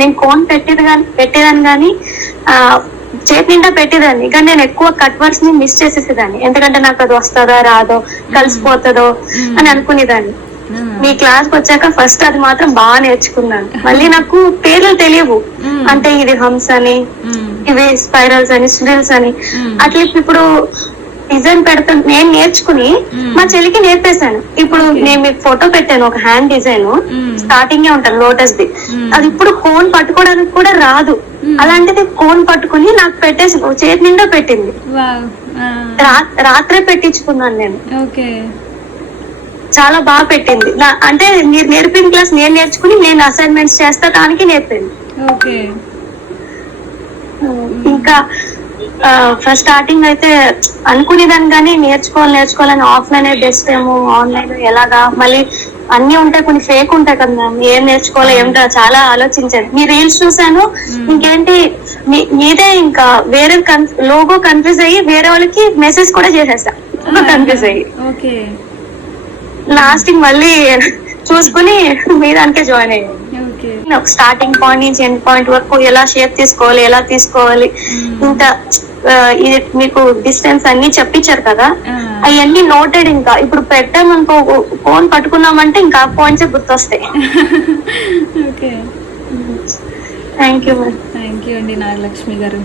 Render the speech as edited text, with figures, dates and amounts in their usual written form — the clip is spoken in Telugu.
నేను కోన్ పెట్టేదాన్ని కానీ చేతి నిండా పెట్టేదాన్ని, కానీ నేను ఎక్కువ కట్ వర్క్స్ ని మిస్ చేసేసేదాన్ని. ఎందుకంటే నాకు అది వస్తుందో రాదో, కలిసిపోతుందో అని అనుకునేదాన్ని. మీ క్లాస్ కి వచ్చాక ఫస్ట్ అది మాత్రం బాగా నేర్చుకున్నాను. మళ్ళీ నాకు పేర్లు తెలియవు, అంటే ఇది హమ్స్ అని, ఇవి స్పైరల్స్ అని, స్విరల్స్ అని. అట్లా ఇప్పుడు డిజైన్ పెడతాను నేను నేర్చుకుని మా చెల్లికి నేర్పేశాను. ఇప్పుడు నేను మీకు ఫోటో పెట్టాను, ఒక హ్యాండ్ డిజైన్ స్టార్టింగ్ ఉంటుంది లోటస్ ది. అది ఇప్పుడు కోన్ పట్టుకోవడానికి కూడా రాదు, అలాంటిది కోన్ పట్టుకుని నాకు పెట్టేసి చేతి నిండా పెట్టింది. రాత్రే పెట్టించుకున్నాను నేను. చాలా బాగా పెట్టింది. అంటే మీరు నేర్పిన క్లాస్ నేను నేర్చుకుని నేను అసైన్మెంట్స్ చేస్తా దానికి నేర్పింది. ఇంకా ఫస్ట్ స్టార్టింగ్ అయితే అనుకునేదాన్ని కానీ నేర్చుకోవాలని ఆఫ్లైన్ బెస్ట్ ఏమో, ఆన్లైన్ ఎలాగా, మళ్ళీ అన్ని ఉంటాయి, కొన్ని ఫేక్ ఉంటాయి కదా మ్యామ్, ఏం నేర్చుకోవాలో ఏమిటో చాలా ఆలోచించాను. మీ రీల్స్ చూసాను, ఇంకేంటి మీదే ఇంకా వేరే లోగో కన్ఫ్యూజ్ అయ్యి వేరే వాళ్ళకి మెసేజ్ కూడా చేసేసా కన్ఫ్యూజ్ అయ్యి. లాస్టింగ్ మళ్ళీ చూసుకుని మీ దానికే జాయిన్ అయ్యాను. స్టార్టింగ్ పాయింట్ నుంచి ఎండ్ పాయింట్ వరకు ఎలా షేప్ తీసుకోవాలి, ఎలా తీసుకోవాలి, ఇంకా ఇది మీకు డిస్టెన్స్ అన్ని చెప్పించారు కదా, అవన్నీ నోటెడ్. ఇంకా ఇప్పుడు పెట్టామనుకో ఫోన్ పట్టుకున్నామంటే ఇంకా పాయింట్స్ గుర్తొస్తాయి. థ్యాంక్ యూ అండి నాగలక్ష్మి గారు.